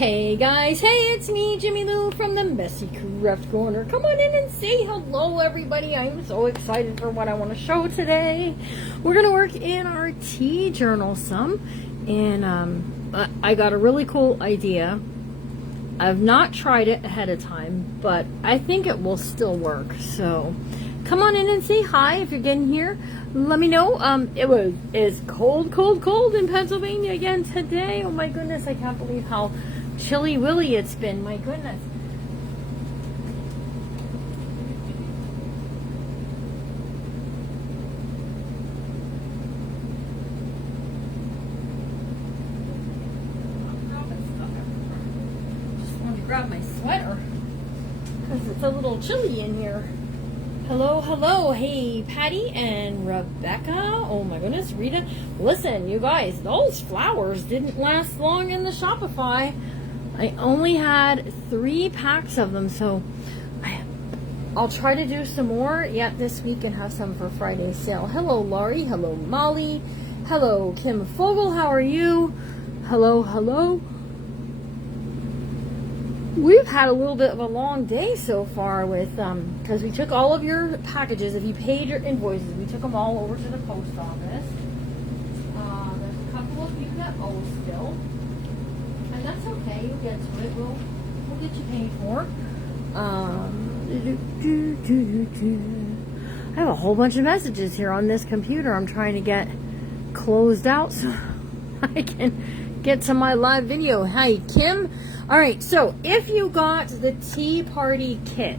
Hey guys, hey, it's me, Jimmy Lou from the Messy Craft Corner. Come on in and say hello, everybody. I'm so excited for what I want to show today. We're going to work in our tea journal some, and I got a really cool idea. I've not tried it ahead of time, but I think it will still work. So come on in and say hi if you're getting here. Let me know. It's cold in Pennsylvania again today. Oh my goodness, I can't believe how chilly willy it's been. My goodness. Just wanted to grab my sweater because it's a little chilly in here. Hello, hello. Hey, Patty and Rebecca. Oh my goodness, Rita. Listen, you guys, those flowers didn't last long in the Shopify. I only had 3 packs of them, so I'll try to do some more yet this week and have some for Friday's sale. Hello, Laurie. Hello, Molly. Hello, Kim Fogel. How are you? Hello, hello. We've had a little bit of a long day so far with, because we took all of your packages. If you paid your invoices, we took them all over to the post office. There's a couple of you that owe still. And that's okay, you'll get to it. We'll get you paid for. I have a whole bunch of messages here on this computer I'm trying to get closed out so I can get to my live video. Hi, Kim. Alright, so if you got the Tea Party kit,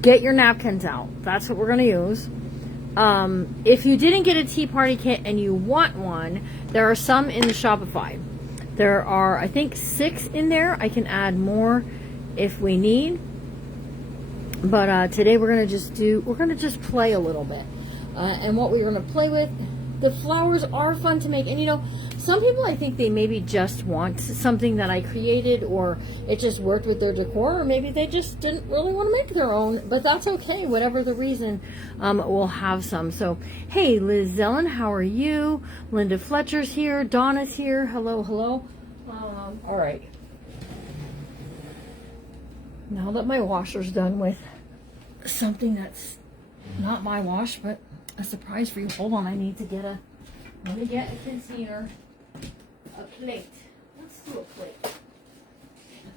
get your napkins out. That's what we're going to use. If you didn't get a Tea Party kit and you want one, there are some in the Shopify. There are, I think, 6 in there. I can add more if we need. But today we're going to just play a little bit. And what we're going to play with, the flowers are fun to make. And you know, some people, I think they maybe just want something that I created, or it just worked with their decor, or maybe they just didn't really want to make their own, but that's okay. Whatever the reason, we'll have some. So, hey, Liz Ellen, how are you? Linda Fletcher's here. Donna's here. Hello, hello. All right. Now that my washer's done with something that's not my wash, but a surprise for you. Hold on, let me get a container. A plate. Let's do a plate. I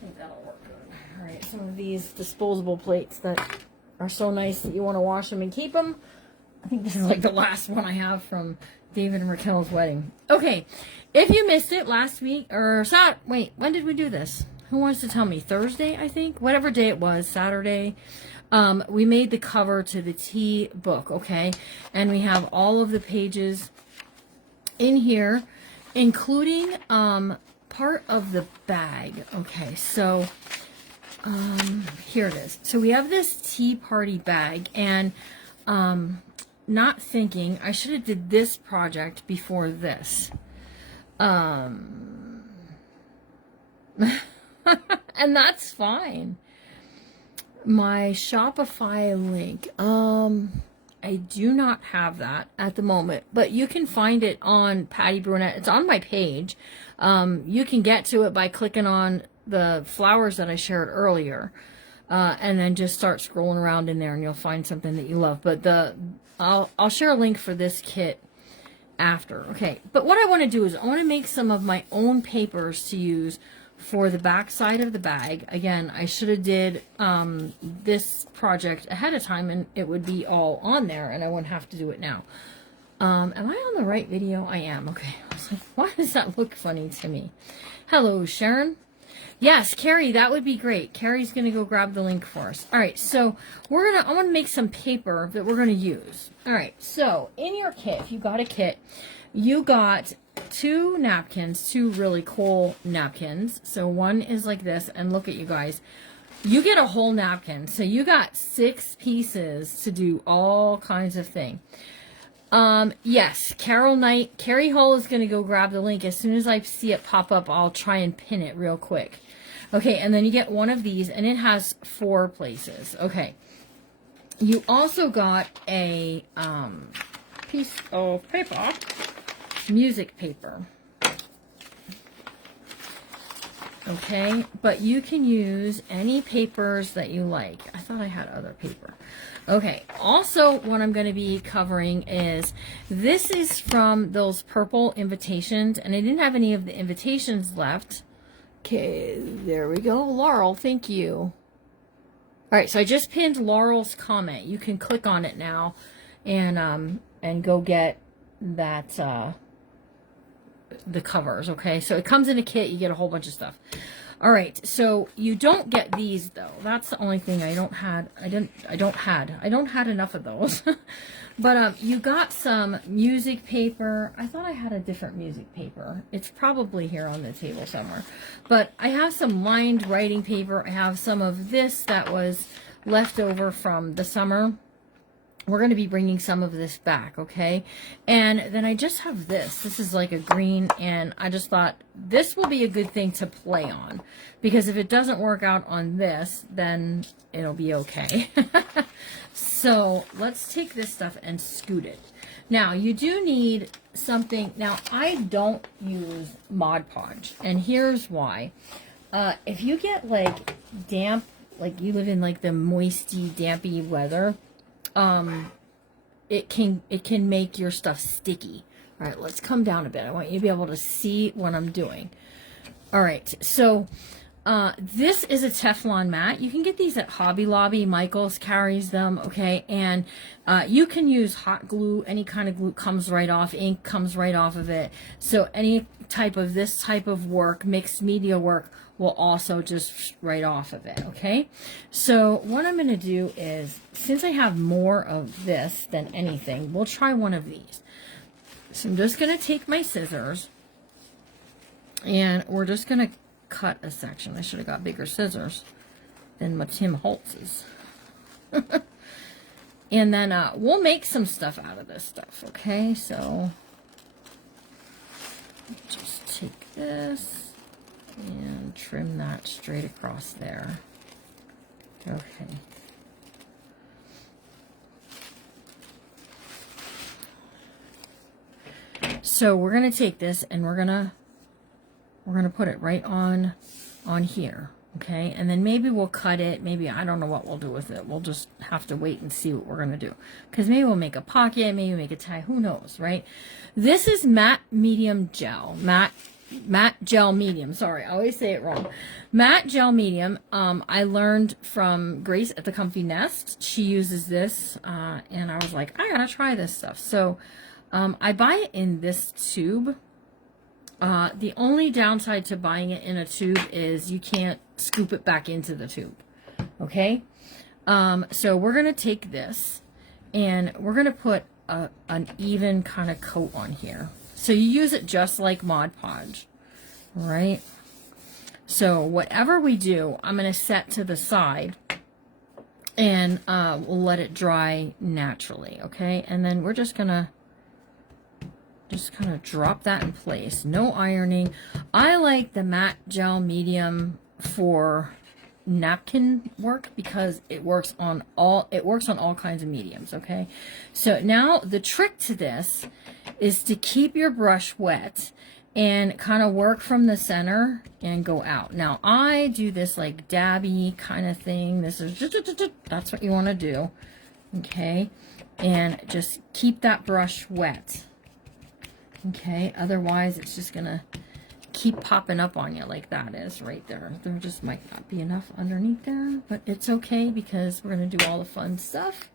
think that'll work good. Alright, some of these disposable plates that are so nice that you want to wash them and keep them. I think this is like the last one I have from David and Raquel's wedding. Okay, if you missed it last week, or wait, when did we do this? Who wants to tell me? Thursday, I think? Whatever day it was, Saturday. We made the cover to the tea book, okay? And we have all of the pages in here, including part of the bag. Okay, so here it is. So we have this Tea Party bag, and not thinking, I should have did this project before this. And that's fine. My Shopify link, I do not have that at the moment, but you can find it on Patty Brunette. It's on my page. You can get to it by clicking on the flowers that I shared earlier, and then just start scrolling around in there, and you'll find something that you love. But I'll share a link for this kit after. Okay, but what I want to do is I want to make some of my own papers to use for the back side of the bag. Again, I should have did this project ahead of time, and it would be all on there, and I wouldn't have to do it now. Am I on the right video? I am. Okay. I was like, why does that look funny to me? Hello, Sharon. Yes, Carrie, that would be great. Carrie's going to go grab the link for us. All right, so I want to make some paper that we're going to use. All right, so in your kit, if you got a kit, you got 2 napkins, 2 really cool napkins. So one is like this, and look at you guys. You get a whole napkin, so you got 6 pieces to do all kinds of things. Yes, Carol Knight, Carrie Hull is going to go grab the link. As soon as I see it pop up, I'll try and pin it real quick. Okay, and then you get one of these, and it has 4 places. Okay. You also got a piece of paper, music paper. okay? But you can use any papers that you like. I thought I had other paper. Okay, also what I'm going to be covering is, this is from those purple invitations, and I didn't have any of the invitations left. Okay, there we go. Laurel, thank you. All right, so I just pinned Laurel's comment. You can click on it now and go get that the covers, okay? So it comes in a kit. You get a whole bunch of stuff. All right, so you don't get these though. That's the only thing I don't had enough of those. But you got some music paper. I thought I had a different music paper. It's probably here on the table somewhere. But I have some lined writing paper. I have some of this that was left over from the summer. We're going to be bringing some of this back, okay? And then I just have this. This is like a green, and I just thought this will be a good thing to play on, because if it doesn't work out on this, then it'll be okay. So let's take this stuff and scoot it. Now, you do need something. Now, I don't use Mod Podge, and here's why. If you get like damp, like you live in like the moisty, dampy weather, it can make your stuff sticky. All right, let's come down a bit. I want you to be able to see what I'm doing. All right, so this is a Teflon mat. You can get these at Hobby Lobby. Michaels carries them, okay? And you can use hot glue. Any kind of glue comes right off. Ink comes right off of it. So any type of this type of work, mixed media work, will also just right off of it, okay? So what I'm going to do is, since I have more of this than anything, we'll try one of these. So I'm just going to take my scissors, and we're just going to cut a section. I should have got bigger scissors than my Tim Holtz's. And then we'll make some stuff out of this stuff, okay? So just take this and trim that straight across there. Okay. So we're going to take this and we're going to put it right on here, okay? And then maybe we'll cut it. Maybe, I don't know what we'll do with it. We'll just have to wait and see what we're going to do. Because maybe we'll make a pocket, maybe make a tie, who knows, right? This is matte medium gel. Matte gel medium. Sorry, I always say it wrong. Matte gel medium. I learned from Grace at the Comfy Nest. She uses this, and I was like, I gotta try this stuff. So I buy it in this tube. The only downside to buying it in a tube is you can't scoop it back into the tube. Okay? So we're gonna take this and we're gonna put an even kind of coat on here. So you use it just like Mod Podge, right? So whatever we do, I'm going to set to the side, and we'll let it dry naturally, okay? And then we're just going to kind of drop that in place. No ironing. I like the matte gel medium for napkin work because it works on all kinds of mediums, okay? So now the trick to this is to keep your brush wet and kind of work from the center and go out. Now I do this like dabby kind of thing. This is that's what you want to do, okay? And just keep that brush wet, okay? Otherwise it's just gonna keep popping up on you like that is right there. There just might not be enough underneath there, but it's okay because we're gonna do all the fun stuff.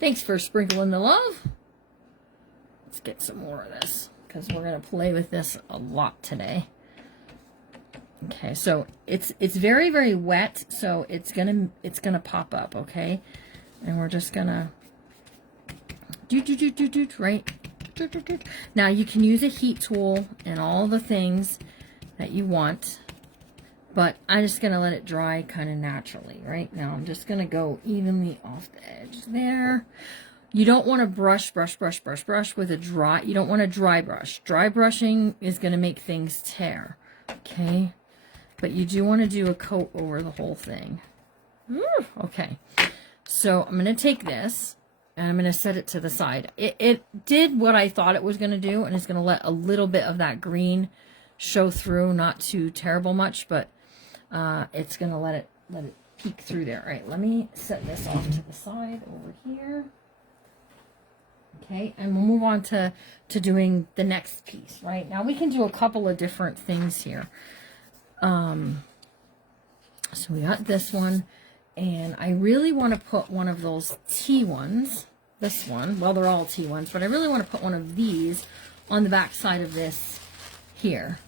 Thanks for sprinkling the love. Let's get some more of this because we're gonna play with this a lot today. Okay, so it's very, very wet, so it's gonna pop up, okay? And we're just gonna right. Now you can use a heat tool and all the things that you want, but I'm just gonna let it dry kind of naturally. Right now I'm just gonna go evenly off the edge there. You don't want to brush with a dry, you don't want a dry brush. Dry brushing is going to make things tear, okay? But you do want to do a coat over the whole thing. Okay, so I'm going to take this and I'm going to set it to the side. It did what I thought it was going to do, and it's going to let a little bit of that green show through, not too terrible much, but it's going to let it peek through there. All right, let me set this off to the side over here. Okay, and we'll move on to doing the next piece, right? Now we can do a couple of different things here. So we got this one, and I really want to put one of those T ones, this one, well, they're all T ones, but I really want to put one of these on the back side of this here.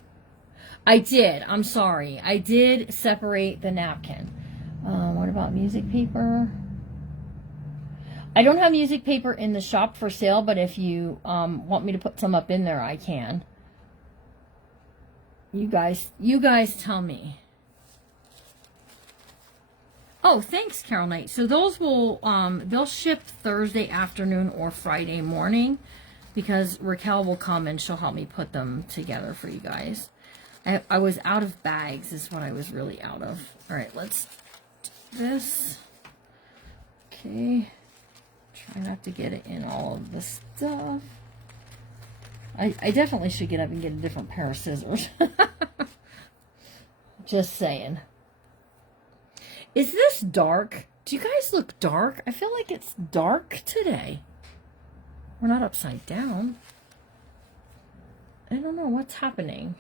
I'm sorry, I did separate the napkin. What about music paper? I don't have music paper in the shop for sale, but if you want me to put some up in there, I can. You guys tell me. Oh, thanks, Carol Knight. So those will they'll ship Thursday afternoon or Friday morning, because Raquel will come and she'll help me put them together for you guys. I was out of bags is what I was really out of. All right, let's do this. Okay. Try not to get it in all of the stuff. I definitely should get up and get a different pair of scissors. Just saying. Is this dark? Do you guys look dark? I feel like it's dark today. We're not upside down. I don't know what's happening.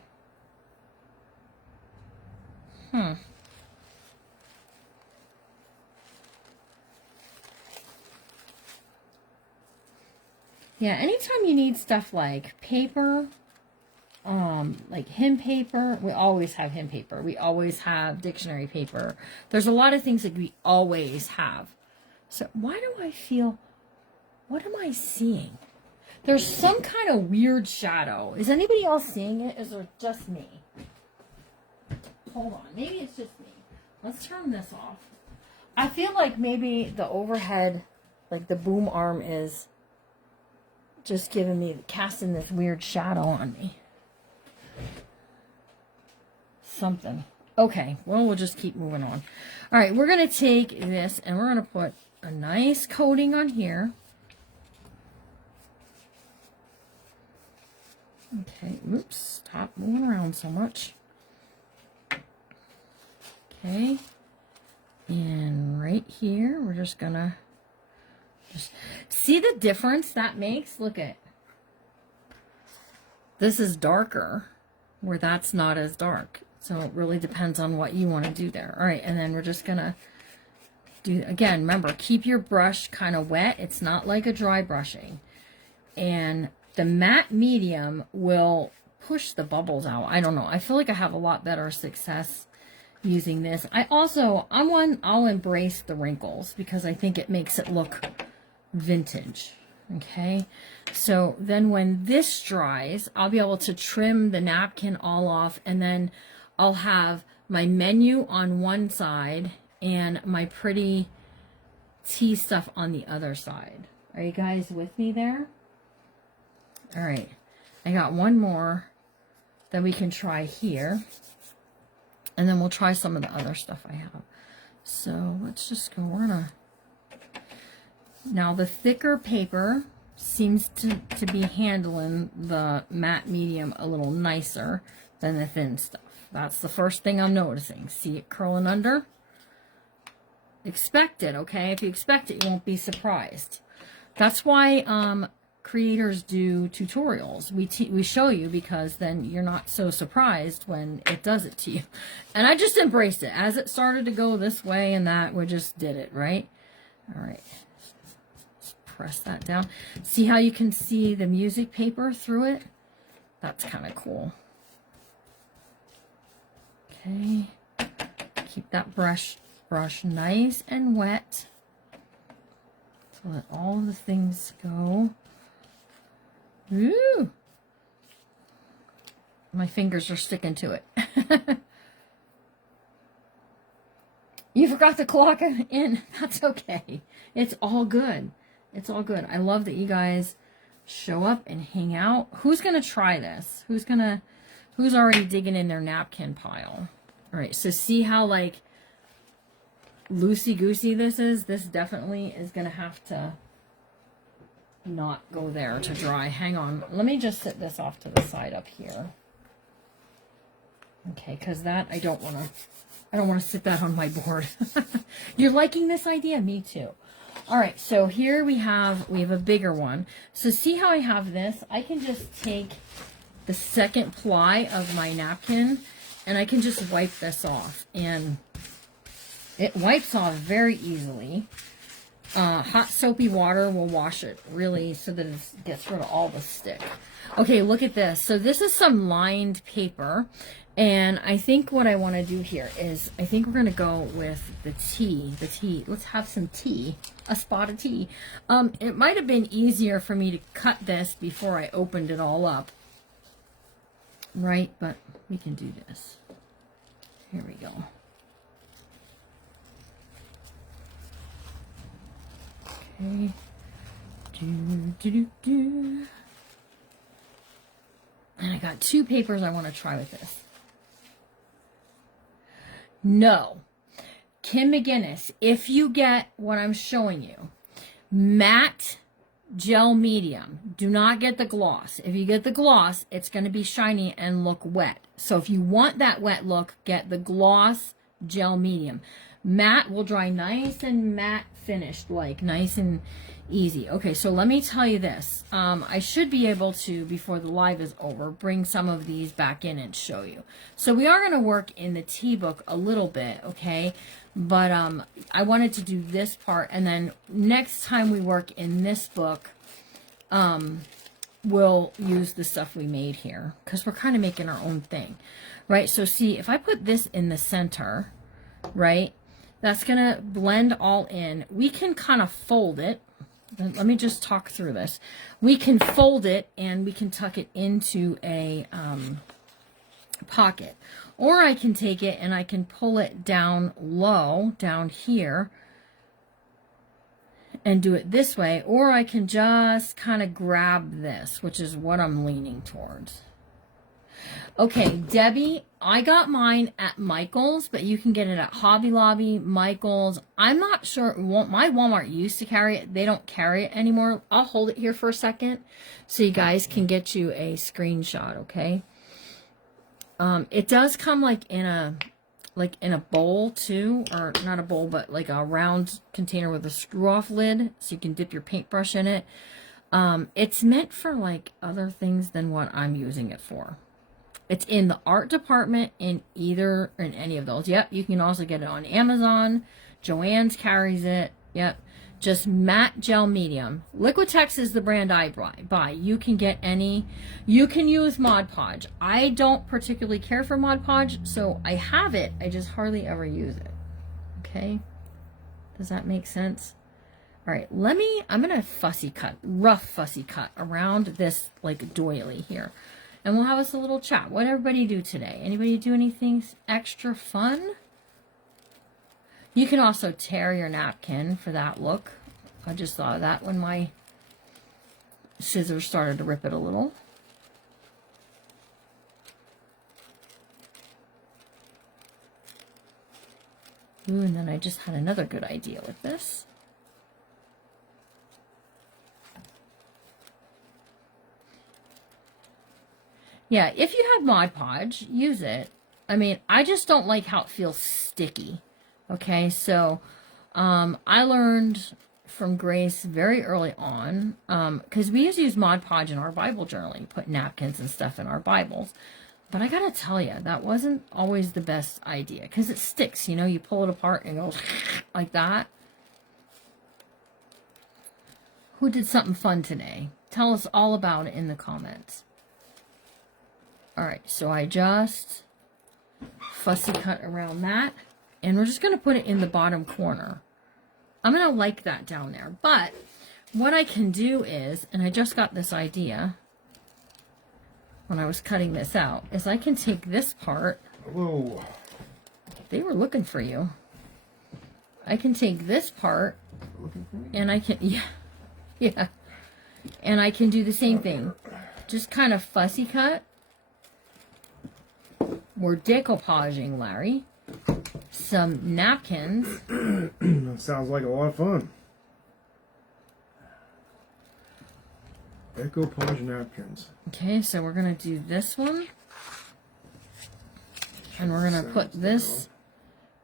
Yeah, anytime you need stuff like paper, like hymn paper, we always have hymn paper. We always have dictionary paper. There's a lot of things that we always have. So why do I feel, what am I seeing? There's some kind of weird shadow. Is anybody else seeing it? Is it just me? Hold on, maybe it's just me. Let's turn this off. I feel like maybe the overhead, like the boom arm is just giving me, casting this weird shadow on me. Something. Okay, well, we'll just keep moving on. All right, we're going to take this and we're going to put a nice coating on here. Okay, oops, stop moving around so much. Okay, and right here, we're just going to see the difference that makes. Look at this, is darker where that's not as dark. So it really depends on what you want to do there. All right, and then we're just gonna do, again, remember, keep your brush kind of wet. It's not like a dry brushing. And the matte medium will push the bubbles out. I don't know, I feel like I have a lot better success using this. I'll embrace the wrinkles because I think it makes it look vintage. Okay, so then when this dries, I'll be able to trim the napkin all off, and then I'll have my menu on one side and my pretty tea stuff on the other side. Are you guys with me there? All right, I got one more that we can try here, and then we'll try some of the other stuff I have. So let's just go, now the thicker paper seems to be handling the matte medium a little nicer than the thin stuff. That's the first thing I'm noticing. See it curling under? Expect it, okay? If you expect it, you won't be surprised. That's why creators do tutorials. We show you, because then you're not so surprised when it does it to you. And I just embraced it. As it started to go this way and that, we just did it, right? All right. Press that down. See how you can see the music paper through it? That's kind of cool. Okay. Keep that brush nice and wet. So let all the things go. Ooh. My fingers are sticking to it. You forgot to clock in. That's okay. It's all good. It's all good. I love that you guys show up and hang out. Who's going to try this? Who's already digging in their napkin pile? All right, so see how like loosey-goosey this is? This definitely is going to have to not go there to dry. Hang on. Let me just set this off to the side up here. Okay, because that I don't want I don't want to sit that on my board. You're liking this idea? Me too. All right, so here we have a bigger one. So see how I have this? I can just take the second ply of my napkin and I can just wipe this off. And it wipes off very easily. Hot soapy water will wash it really so that it gets rid of all the stick. Okay, look at this. So this is some lined paper. And I think what I want to do here is, I think we're going to go with the tea. Let's have some tea. A spot of tea. It might have been easier for me to cut this before I opened it all up. Right? But we can do this. Here we go. Okay. And I got two papers I want to try with this. No. Kim McGinnis, if you get what I'm showing you, matte gel medium, do not get the gloss. If you get the gloss, it's going to be shiny and look wet. So if you want that wet look, get the gloss gel medium. Matte will dry nice and matte finished, like nice and easy. Okay, so let me tell you this. I should be able to, before the live is over, bring some of these back in and show you. So we are going to work in the tea book a little bit, okay? But I wanted to do this part, and then next time we work in this book, we'll use the stuff we made here, because we're kind of making our own thing, right? So see, if I put this in the center, right, that's going to blend all in. We can kind of fold it. Let me just talk through this. We can fold it and we can tuck it into a pocket. Or I can take it and I can pull it down low, down here, and do it this way. Or I can just kind of grab this, which is what I'm leaning towards. Okay, Debbie, I got mine at Michael's, but you can get it at Hobby Lobby, Michael's. I'm not sure. My Walmart used to carry it. They don't carry it anymore. I'll hold it here for a second so you guys can get you a screenshot, okay? It does come like in a bowl too, or not a bowl, but like a round container with a screw-off lid, so you can dip your paintbrush in it. It's meant for like other things than what I'm using it for. It's in the art department in any of those. Yep, you can also get it on Amazon. Joann's carries it. Yep, just matte gel medium. Liquitex is the brand I buy. You can get any. You can use Mod Podge. I don't particularly care for Mod Podge, so I have it. I just hardly ever use it. Okay, does that make sense? All right, I'm gonna rough fussy cut around this like doily here. And we'll have us a little chat. What everybody do today? Anybody do anything extra fun? You can also tear your napkin for that look. I just thought of that when my scissors started to rip it a little. Ooh, and then I just had another good idea with this. Yeah, if you have Mod Podge, use it. I mean, I just don't like how it feels sticky. Okay, so I learned from Grace very early on, because we used to use Mod Podge in our Bible journaling, put napkins and stuff in our Bibles. But I gotta tell you, that wasn't always the best idea, because it sticks, you know, you pull it apart and it goes like that. Who did something fun today? Tell us all about it in the comments. Alright, so I just fussy cut around that, and we're just going to put it in the bottom corner. I'm going to like that down there, but what I can do is, and I just got this idea when I was cutting this out, is I can take this part. Whoa. They were looking for you. I can take this part, and I can, yeah, and I can do the same thing. Just kind of fussy cut. We're decoupaging, Larry. Some napkins. That sounds like a lot of fun. Decoupage napkins. Okay, so we're going to do this one. And we're going to put this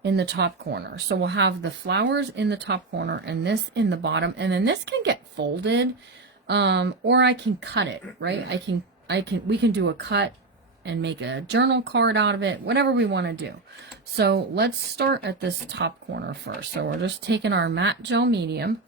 in the top corner. So we'll have the flowers in the top corner and this in the bottom. And then this can get folded, or I can cut it, right? We can do a cut and make a journal card out of it, whatever we want to do. So let's start at this top corner first. So we're just taking our matte gel medium.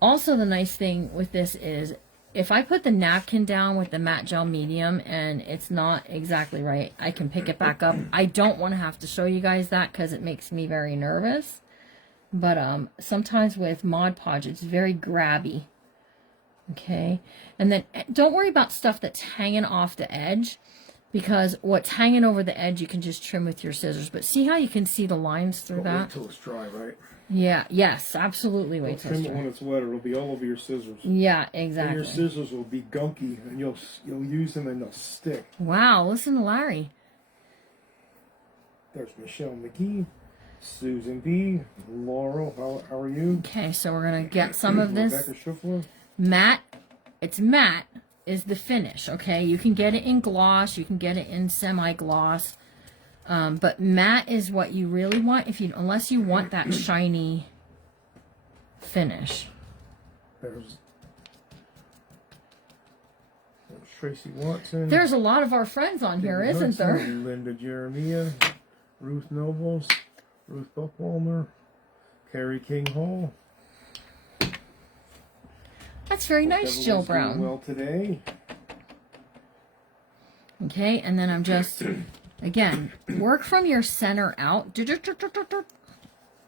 Also, the nice thing with this is if I put the napkin down with the matte gel medium and it's not exactly right, I can pick it back up. I don't want to have to show you guys that because it makes me very nervous. But sometimes with Mod Podge, it's very grabby. Okay, and then don't worry about stuff that's hanging off the edge, because what's hanging over the edge you can just trim with your scissors. But see how you can see the lines through But that? wait till it's dry, right? Yeah, yes, absolutely. Wait till Trim it's it dry. when it's wet. It'll be all over your scissors. Yeah, And exactly. your scissors will be gunky, and you'll use them and they'll stick. Wow, listen to Larry. There's Michelle McGee, Susan B, Laurel. How are you? Okay, so we're gonna get some of this Rebecca Schiffler. matte. It's matte is the finish. Okay, you can get it in gloss, you can get it in semi-gloss, but matte is what you really want unless you want that shiny finish. There's Tracy Watson. There's a lot of our friends on here, Debbie isn't Hudson, there? Linda Jeremia, Ruth Nobles, Ruth Buckwalmer, Carrie King Hall. That's very nice, Hope Jill everyone's doing Brown. well today. Okay, and then I'm just, again, work from your center out.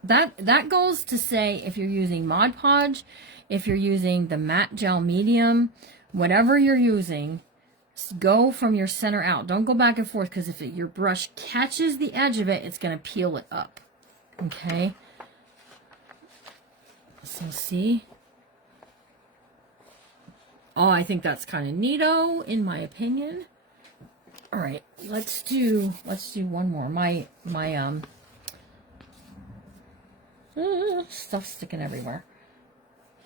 That goes to say if you're using Mod Podge, if you're using the matte gel medium, whatever you're using, go from your center out. Don't go back and forth, because if your brush catches the edge of it, it's going to peel it up. Okay? So see? Oh, I think that's kind of neato, in my opinion. All right, let's do one more. My stuff's sticking everywhere.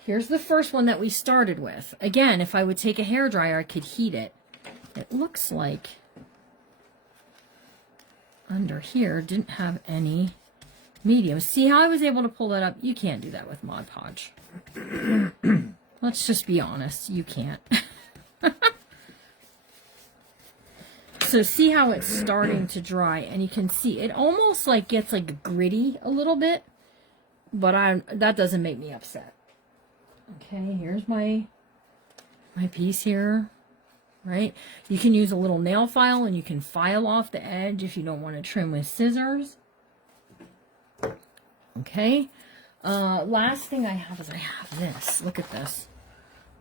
Here's the first one that we started with. Again, if I would take a hairdryer, I could heat it. It looks like under here didn't have any medium. See how I was able to pull that up? You can't do that with Mod Podge. Let's just be honest. You can't. So see how it's starting to dry, and you can see it almost like gets like gritty a little bit, but that doesn't make me upset. Okay, here's my piece here, right? You can use a little nail file and you can file off the edge if you don't want to trim with scissors. Okay, last thing I have is I have this. Look at this.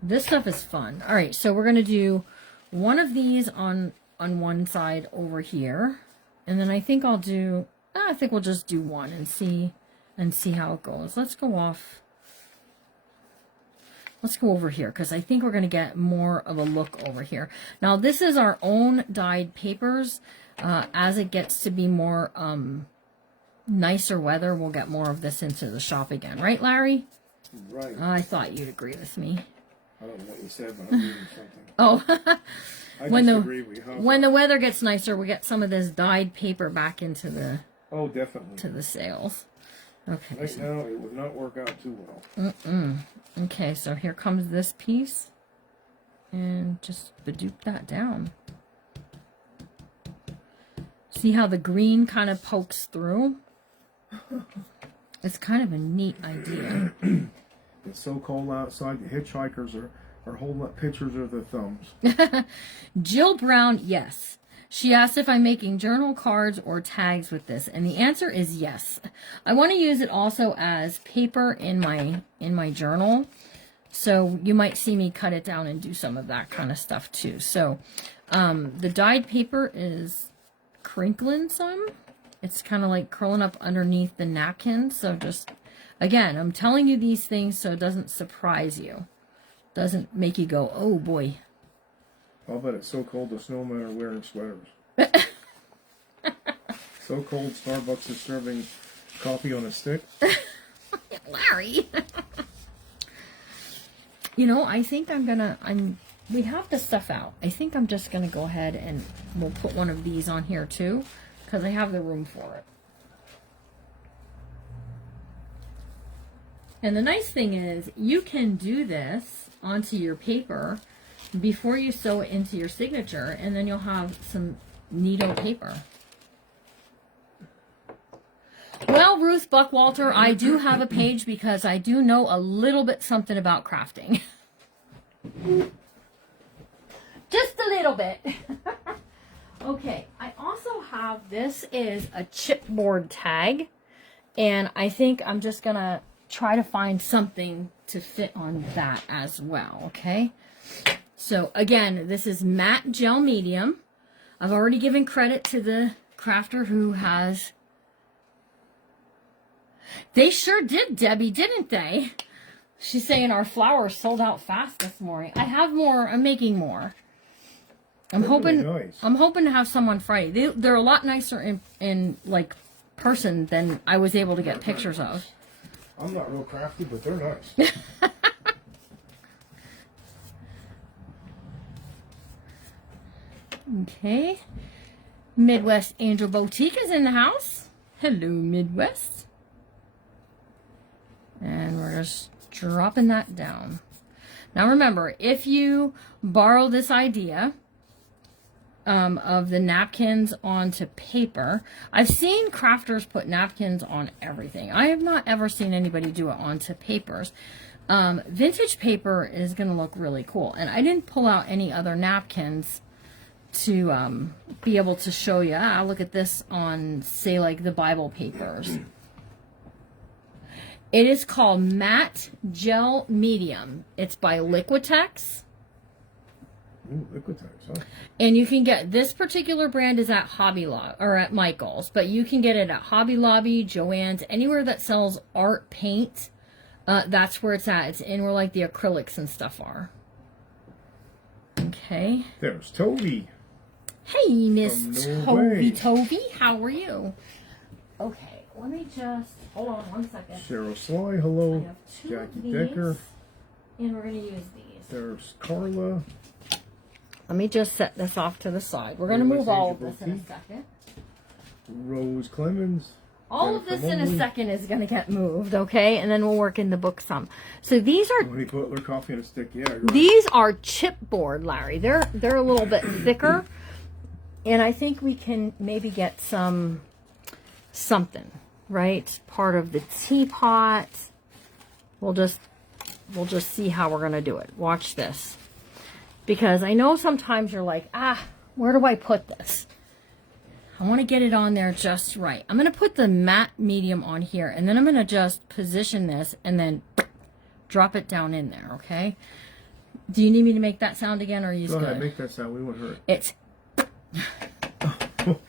This stuff is fun. All right, so we're going to do one of these on one side over here, and then I think we'll just do one and see how it goes. Let's go over here, because I think we're going to get more of a look over here. Now, this is our own dyed papers. As it gets to be more nicer weather, we'll get more of this into the shop again. Right, Larry? Right. I thought you'd agree with me. I don't know what you said, but I'm reading something. Oh, I when just agree with you. when the weather gets nicer, we get some of this dyed paper back into the definitely. sales. Okay. Right now, it would not work out too well. Okay, so here comes this piece, and just badoop that down. See how the green kind of pokes through? It's kind of a neat idea. It's so cold outside, the hitchhikers are holding up pictures of their thumbs. Jill Brown, yes. She asked if I'm making journal cards or tags with this, and the answer is yes. I want to use it also as paper in my journal, so you might see me cut it down and do some of that kind of stuff too. So the dyed paper is crinkling some. It's kind of like curling up underneath the napkin, so just, again, I'm telling you these things so it doesn't surprise you. Doesn't make you go, oh boy. I'll bet it's so cold the snowmen are wearing sweaters. So cold, Starbucks is serving coffee on a stick. Larry. You know, I think we have the stuff out. I think I'm just going to go ahead and we'll put one of these on here too, because I have the room for it. And the nice thing is you can do this onto your paper before you sew it into your signature, and then you'll have some neato paper. Well, Ruth Buckwalter, I do have a page because I do know a little bit something about crafting. Just a little bit. Okay, I also have, this is a chipboard tag, and I think I'm just gonna try to find something to fit on that as well, okay? So again, this is matte gel medium. I've already given credit to the crafter who has, they sure did, Debbie, didn't they? She's saying our flowers sold out fast this morning. I have more, I'm making more. I'm hoping, really nice. I'm hoping to have some on Friday. They're a lot nicer in like person than I was able to get pictures of. I'm not real crafty, but they're nice. Okay. Midwest Angel Boutique is in the house. Hello, Midwest. And we're just dropping that down. Now remember, if you borrow this idea of the napkins onto paper, I've seen crafters put napkins on everything. I have not ever seen anybody do it onto papers. Vintage paper is going to look really cool. And I didn't pull out any other napkins to be able to show you. Look at this on, say, like the Bible papers. It is called Matte Gel Medium. It's by Liquitex. Ooh, Liquitex, huh? And you can get, this particular brand is at Hobby Lobby, or at Michael's, but you can get it at Hobby Lobby, Joann's, anywhere that sells art paint. That's where it's at. It's in where like the acrylics and stuff are. Okay. There's Toby. Hey, Miss From Norway. Toby, how are you? Okay, let me just, hold on one second. Cheryl Sly, I hello. have two Jackie of these, Decker. and we're going to use these. There's Carla. Let me just set this off to the side. We're going to move all of this in a second. Rose Clemens. All of Jennifer this in a Mobley. second is going to get moved, okay? And then we'll work in the book some. So these are Tony Butler, Coffee and a Stick. Yeah, you're right. these are chipboard, Larry. They're a little bit thicker, and I think we can maybe get something, right? Part of the teapot. We'll just see how we're going to do it. Watch this. Because I know sometimes you're like, where do I put this? I want to get it on there just right. I'm going to put the matte medium on here, and then I'm going to just position this and then drop it down in there, okay? Do you need me to make that sound again, or are you Go ahead, good? make that sound. We won't hurt. It's That's all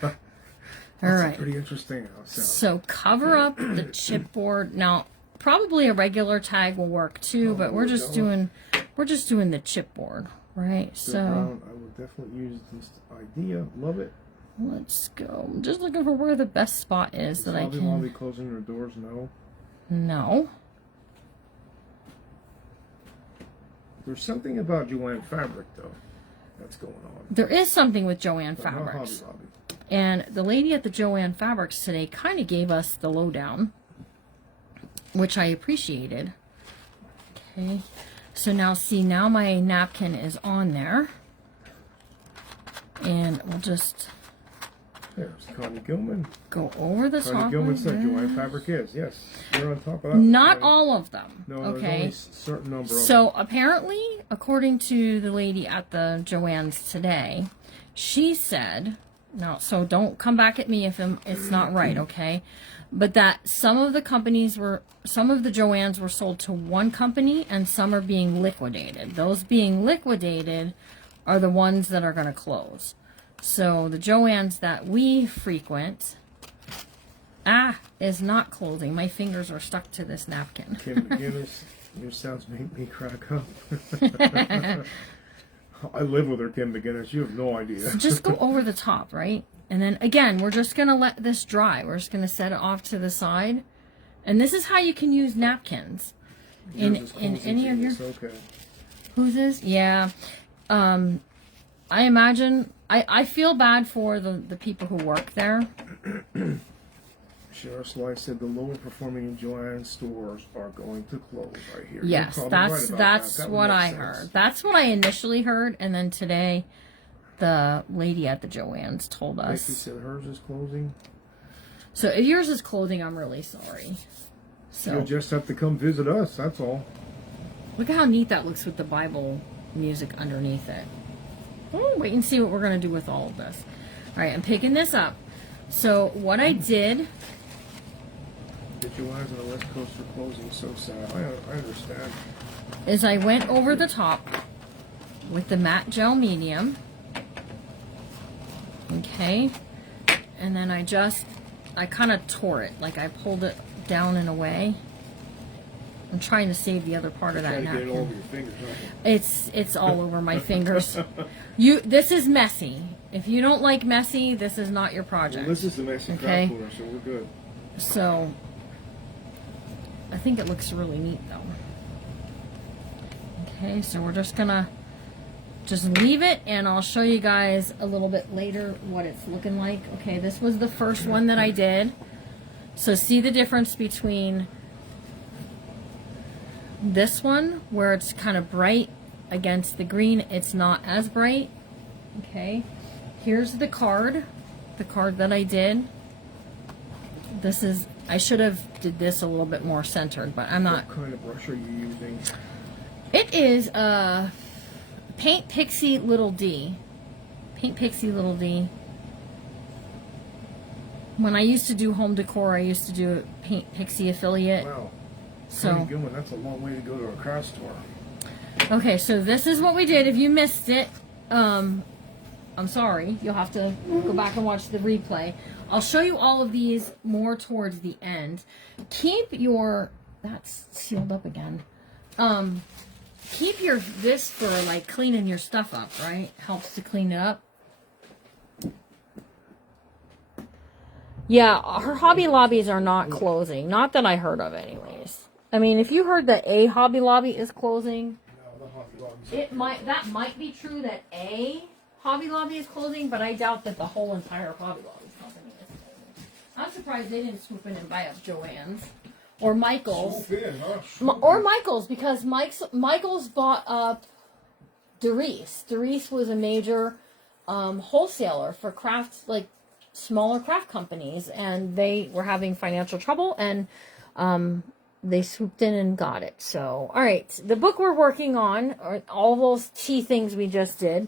right. pretty interesting sound. So cover up the chipboard. Now, probably a regular tag will work too, but we're just doing the chipboard, right? Still So brown. I would definitely use this idea. Love it. let's go. I'm just looking for where the best spot is that I Hobby can. Lobby closing their doors? No. No. There's something about Joanne Fabric though that's going on. There is something with Joanne But not Hobby Fabrics. Lobby. And the lady at the Joanne Fabrics today kind of gave us the lowdown, which I appreciated. Okay. So now see, now my napkin is on there. And we'll just There's Connie Gilman. go over the top. Connie Gilman of said it. Joanne Fabric is. Yes, you're on top of that. Not one, all of them. No, there's only okay. a certain number of So apparently, according to the lady at the Joann's today, she said, now, so don't come back at me if it's not right, okay? But that some of the Joann's were sold to one company and some are being liquidated. Those being liquidated are the ones that are going to close. So the Joann's that we frequent, is not closing. My fingers are stuck to this napkin. Kim McGinnis. Your sounds make me crack up. I live with her, Kim McGinnis. You have no idea. Just go over the top, right? And then again, we're just going to let this dry. We're just going to set it off to the side. And this is how you can use napkins. Yours In is closing any of your... genius, Okay. Whose is? Yeah. I imagine... I feel bad for the people who work there. Sheriff Sly said the lower performing Joann stores are going to close right here. Yes, You're probably that's right about that's that. That would what make I sense. heard. That's what I initially heard, and then today, the lady at the Joann's told Becky us. said hers is closing. So if yours is clothing, I'm really sorry. So You'll just have to come visit us. That's all. look at how neat that looks with the Bible music underneath it. Oh, wait and see what we're gonna do with all of this. All right, I'm picking this up. So what I did. The Joann's on the West Coast are closing. So sad. I understand. Is I went over the top with the matte gel medium. Okay. And then I kind of tore it. Like I pulled it down in a way. I'm trying to save the other part of that Trying to get it all over napkin. your fingers, aren't you? It's all over my fingers. This is messy. If you don't like messy, this is not your project. Well, this is the messy Okay. crap cooler, so we're good. So I think it looks really neat though. Okay, so we're just gonna leave it, and I'll show you guys a little bit later what it's looking like. Okay, this was the first one that I did. So see the difference between this one where it's kind of bright against the green. It's not as bright. Okay, here's the card that I did. This is, I should have did this a little bit more centered, but I'm not. What kind of brush are you using? It is Paint Pixie Little D. Paint Pixie Little D. When I used to do home decor, I used to do a Paint Pixie affiliate. Wow. So Pretty good one. That's a long way to go to a craft store. okay, so this is what we did. If you missed it, I'm sorry. You'll have to go back and watch the replay. I'll show you all of these more towards the end. Keep your, that's sealed up again. Keep this for like cleaning your stuff up, right? Helps to clean it up. Yeah, her Hobby Lobbies are not closing. Not that I heard of anyways. I mean, if you heard that a Hobby Lobby is closing, No, the Hobby Lobby's that might be true that a Hobby Lobby is closing, but I doubt that the whole entire Hobby Lobby company is closing. I'm surprised they didn't swoop in and buy up Joann's or Michael's. swoop in, huh? Or Michael's, because Michael's bought up Doris. Doris was a major wholesaler for craft, like smaller craft companies, and they were having financial trouble, and they swooped in and got it. So, all right, the book we're working on, or all those key things we just did,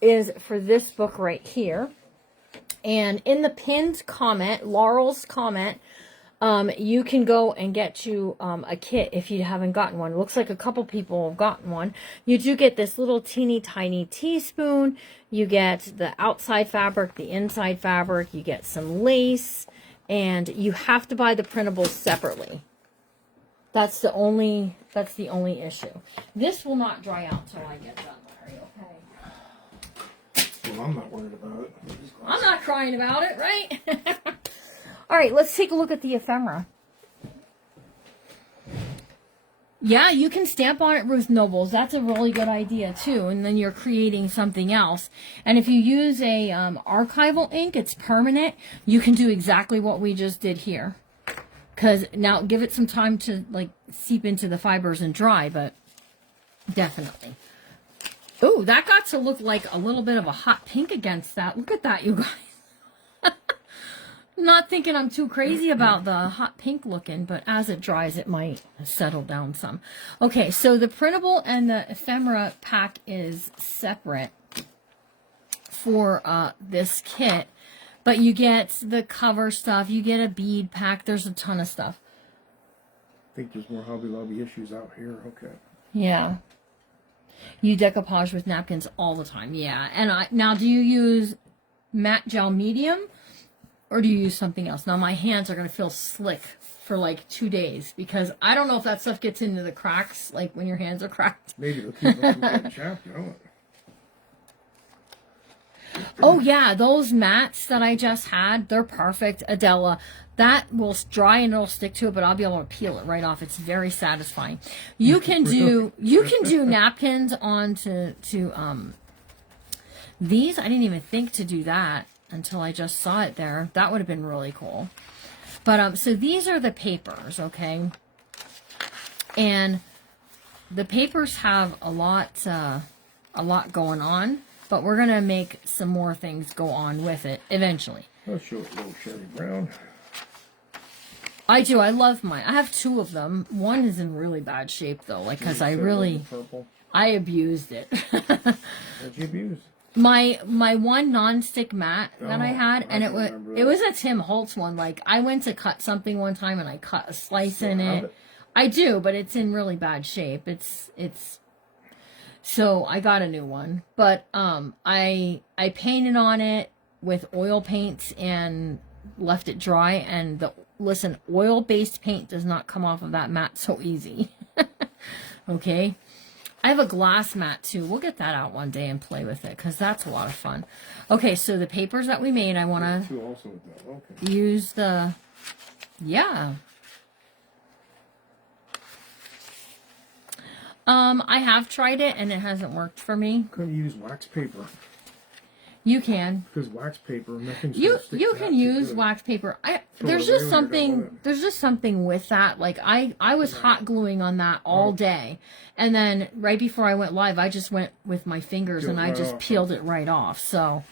is for this book right here. And in the pinned comment, Laurel's comment, you can go and get you a kit if you haven't gotten one. It looks like a couple people have gotten one. You do get this little teeny tiny teaspoon. You get the outside fabric, the inside fabric. You get some lace, and you have to buy the printables separately. That's the only issue. This will not dry out till I get done, Larry. Okay. Well, I'm not worried about it. I'm not crying about it, right? All right, let's take a look at the ephemera. Yeah, you can stamp on it Ruth Nobles. That's a really good idea too. And then you're creating something else. And if you use a archival ink, it's permanent. You can do exactly what we just did here. Because now give it some time to like seep into the fibers and dry, but definitely. Oh, that got to look like a little bit of a hot pink against that. Look at that, you guys. Not thinking I'm too crazy about the hot pink looking, but as it dries, it might settle down some. Okay, so the printable and the ephemera pack is separate for this kit. But you get the cover stuff. You get a bead pack. There's a ton of stuff. I think there's more Hobby Lobby issues out here. Okay. Yeah. You decoupage with napkins all the time. Yeah. And now, do you use matte gel medium? Or do you use something else? Now, my hands are going to feel slick for like 2 days. Because I don't know if that stuff gets into the cracks. Like when your hands are cracked. Maybe it'll keep us from getting chapped. You know? Oh yeah, those mats that I just had, they're perfect. Adela, that will dry and it'll stick to it, but I'll be able to peel it right off. It's very satisfying. You can do napkins onto these. I didn't even think to do that until I just saw it there. That would have been really cool. But so these are the papers, okay? And the papers have a lot going on, but we're gonna make some more things go on with it eventually. I'll show it little Cherry Brown. I do. I love mine. I have 2 of them. One is in really bad shape though, like because I Purple. I abused it. What'd you abuse? My one non-stick mat that I Oh, had, and I it was remember it that. was a Tim Holtz one. Like I went to cut something one time and I cut a slice in have it. it? I do, but it's in really bad shape. It's so I got a new one, but I painted on it with oil paints and left it dry. And listen, oil-based paint does not come off of that mat so easy. Okay. I have a glass mat too. We'll get that out one day and play with it because that's a lot of fun. Okay, so the papers that we made, I want 2 also with that. Okay. to use the, yeah. I have tried it and it hasn't worked for me. Couldn't use wax paper You can. because wax paper, nothing's You gonna stick you to can that too use good. wax paper. Throw There's it away just when you're done with something it. there's just something with that. Like I was hot gluing on that all day, and then right before I went live, I just went with my fingers Peel and it I right just off. peeled it right off. So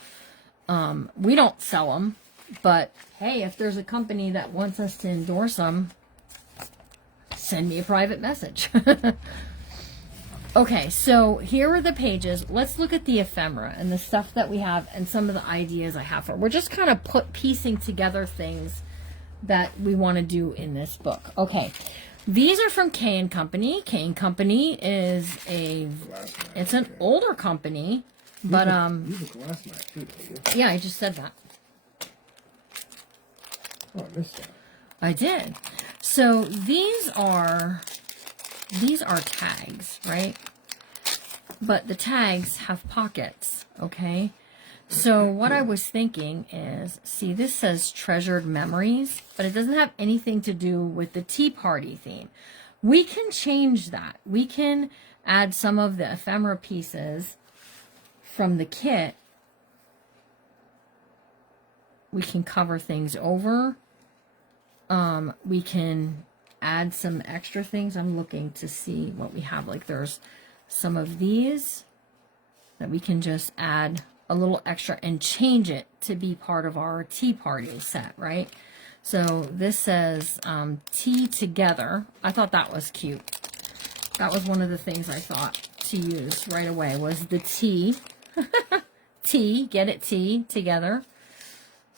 we don't sell them, but hey, if there's a company that wants us to endorse them, send me a private message. Okay, so here are the pages. Let's look at the ephemera and the stuff that we have and some of the ideas I have for it. We're just kind of piecing together things that we want to do in this book. Okay, these are from K & Company. K & Company is Glass mat. it's an Okay. older company, but Use a glass mat too, don't you? yeah, I just said that. Oh, I missed that. I did. So these are tags, right? But the tags have pockets, okay? So what I was thinking is, see, this says treasured memories, but it doesn't have anything to do with the Tea Party theme. We can change that. We can add some of the ephemera pieces from the kit. We can cover things over. We can add some extra things. I'm looking to see what we have. Like there's some of these that we can just add a little extra and change it to be part of our tea party set, right? So this says tea together. I thought that was cute. That was one of the things I thought to use right away was the tea. Tea, get it, tea together.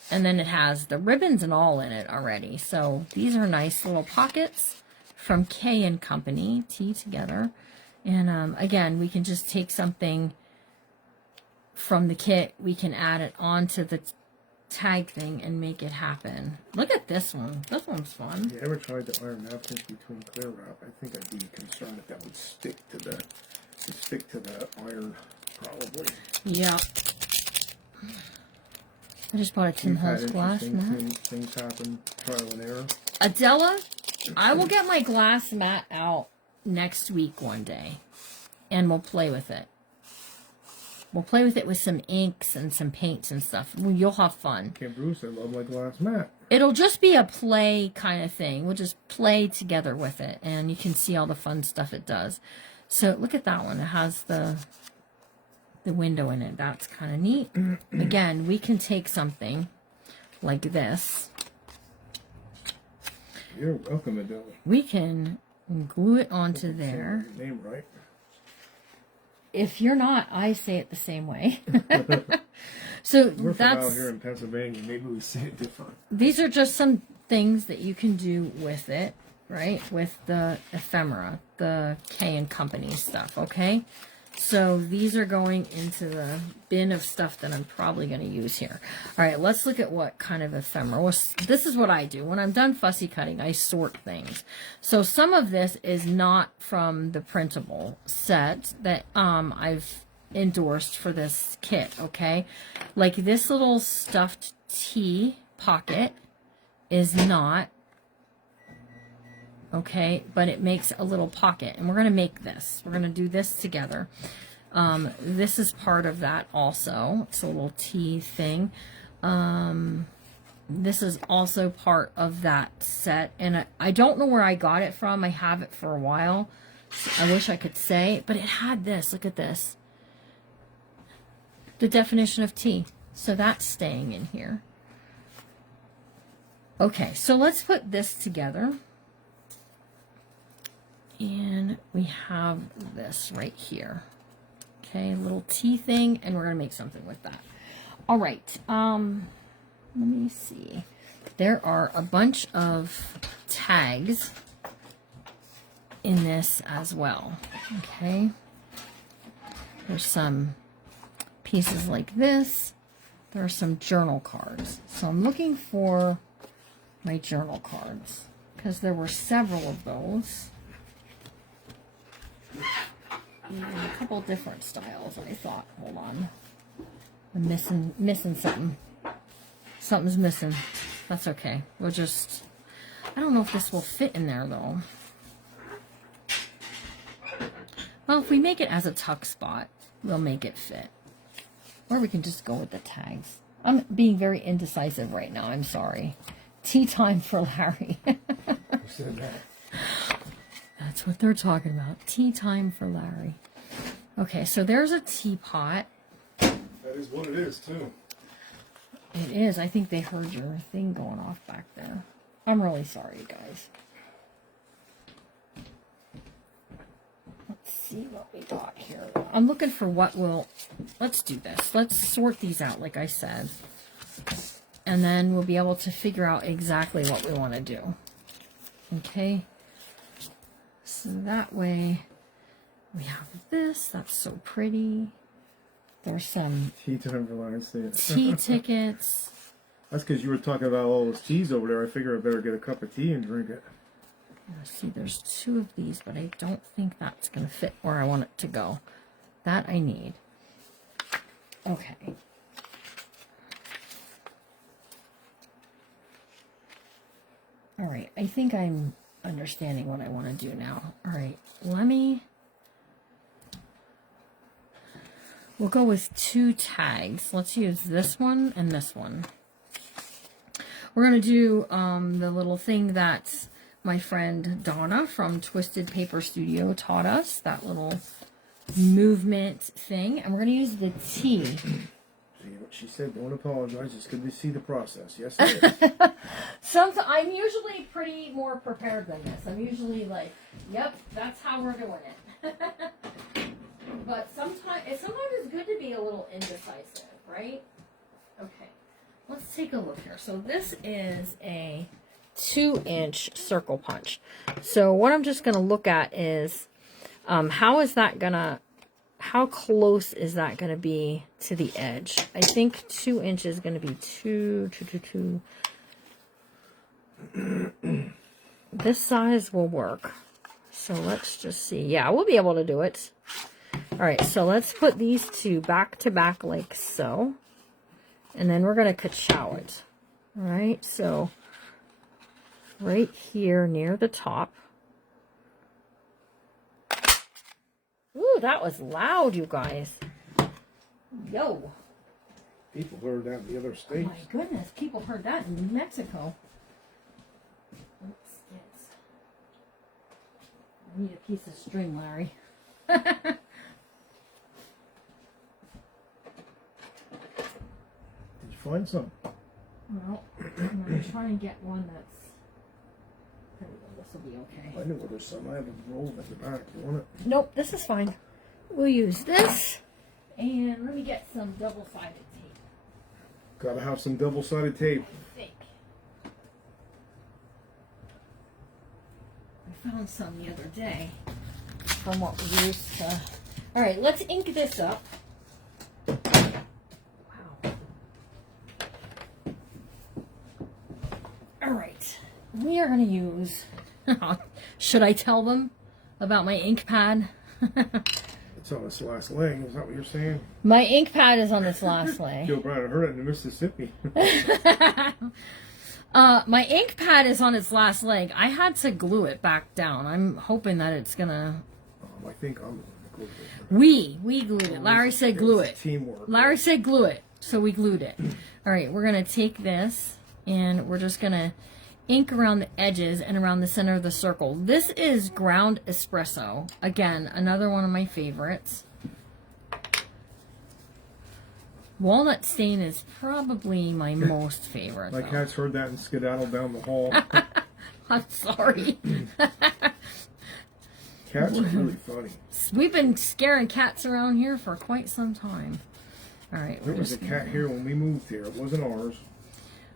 And then it has the ribbons and all in it already. So these are nice little pockets from K & Company, tea together. And again, we can just take something from the kit. We can add it onto the tag thing and make it happen. Look at this one. This one's fun. If you ever tried to iron napkins between clear wrap, I think I'd be concerned that would stick to the iron, probably. Yeah. I just bought a Tim You've had Holtz glass interesting mat. things happen, trial and error. Adela, I will get my glass mat out next week one day, and we'll play with it. We'll play with it with some inks and some paints and stuff. You'll have fun. Okay, Bruce, I love my glass mat. It'll just be a play kind of thing. We'll just play together with it, and you can see all the fun stuff it does. So look at that one. It has the window in it. That's kind of neat. Again, we can take something like this. You're welcome, Adele. We can glue it onto Say there. your name right. If you're not, I say it the same way. So We're from out that's here in Pennsylvania. Maybe we say it different. these are just some things that you can do with it, right? With the ephemera, the K & Company stuff, okay? So these are going into the bin of stuff that I'm probably going to use here. All right, let's look at what kind of ephemera. Well, this is what I do. When I'm done fussy cutting, I sort things. So some of this is not from the printable set that I've endorsed for this kit, okay? Like this little stuffed tea pocket is not, okay, but it makes a little pocket, and we're going to make this. We're going to do this together. This is part of that also. It's a little tea thing. This is also part of that set, and I don't know where I got it from. I have it for a while. So I wish I could say, but it had this. Look at this. The definition of tea. So that's staying in here. Okay, so let's put this together. And we have this right here. Okay, a little tea thing, and we're going to make something with that. All right, let me see. There are a bunch of tags in this as well. Okay, there's some pieces like this. There are some journal cards. So I'm looking for my journal cards because there were several of those. And a couple different styles. I thought, hold on, I'm missing something. Something's missing. That's okay. We'll just, I don't know if this will fit in there though. Well, if we make it as a tuck spot, we'll make it fit. Or we can just go with the tags. I'm being very indecisive right now. I'm sorry. Tea time for Larry. Who said that? That's what they're talking about. Tea time for Larry. Okay, so there's a teapot. That is what it is, too. It is. I think they heard your thing going off back there. I'm really sorry, guys. Let's see what we got here. I'm looking for what will... Let's do this. Let's sort these out, like I said. And then we'll be able to figure out exactly what we want to do. Okay? So that way, we have this. That's so pretty. There's some Tea time for Lions Day. tea tickets. That's because you were talking about all those teas over there. I figure I better get a cup of tea and drink it. See, there's two of these, but I don't think that's going to fit where I want it to go. That I need. Okay. All right, I think I'm understanding what I want to do now. All right, we'll go with two tags. Let's use this one and this one. We're going to do the little thing that my friend Donna from Twisted Paper Studio taught us, that little movement thing. And we're going to use the T. See what she said, don't apologize. It's good to see the process. Yes, it is. I'm usually pretty more prepared than this. I'm usually like, yep, that's how we're doing it. But sometimes it's good to be a little indecisive, right? Okay, let's take a look here. So this is a 2-inch circle punch. So what I'm just going to look at is how close is that going to be to the edge? I think 2 inches is going to be two. This size will work. So let's just see. Yeah, we'll be able to do it. All right, so let's put these two back to back like so. And then we're going to ka-chow it. All right, so right here near the top. Ooh, that was loud, you guys. Yo. People heard that in the other states. My goodness, people heard that in Mexico. Oops, yes. I need a piece of string, Larry. Did you find some? Well, I'm going to try and get one that's... There we go, this will be okay. I know where there's some. I have a roll at the back. You want it? Nope, this is fine. We'll use this. And let me get some double-sided tape. Gotta have some double-sided tape. I think. I found some the other day from what we used to. All right, let's ink this up. Wow. All right, we are going to use. Should I tell them about my ink pad? It's on its last leg. Is that what you're saying? My ink pad is on its last leg. Joe Brown, I heard it in Mississippi. My ink pad is on its last leg. I had to glue it back down. I'm hoping that it's gonna. I think I'm glued it. We glued it. Larry said glue it. Teamwork. Larry said glue it, so we glued it. All right, we're gonna take this and we're just gonna ink around the edges and around the center of the circle. This is ground espresso. Again, another one of my favorites. Walnut stain is probably my most favorite. My cat's heard that and skedaddled down the hall. I'm sorry. Cats are really funny. We've been scaring cats around here for quite some time. All right. There was a cat here when we moved here. It wasn't ours.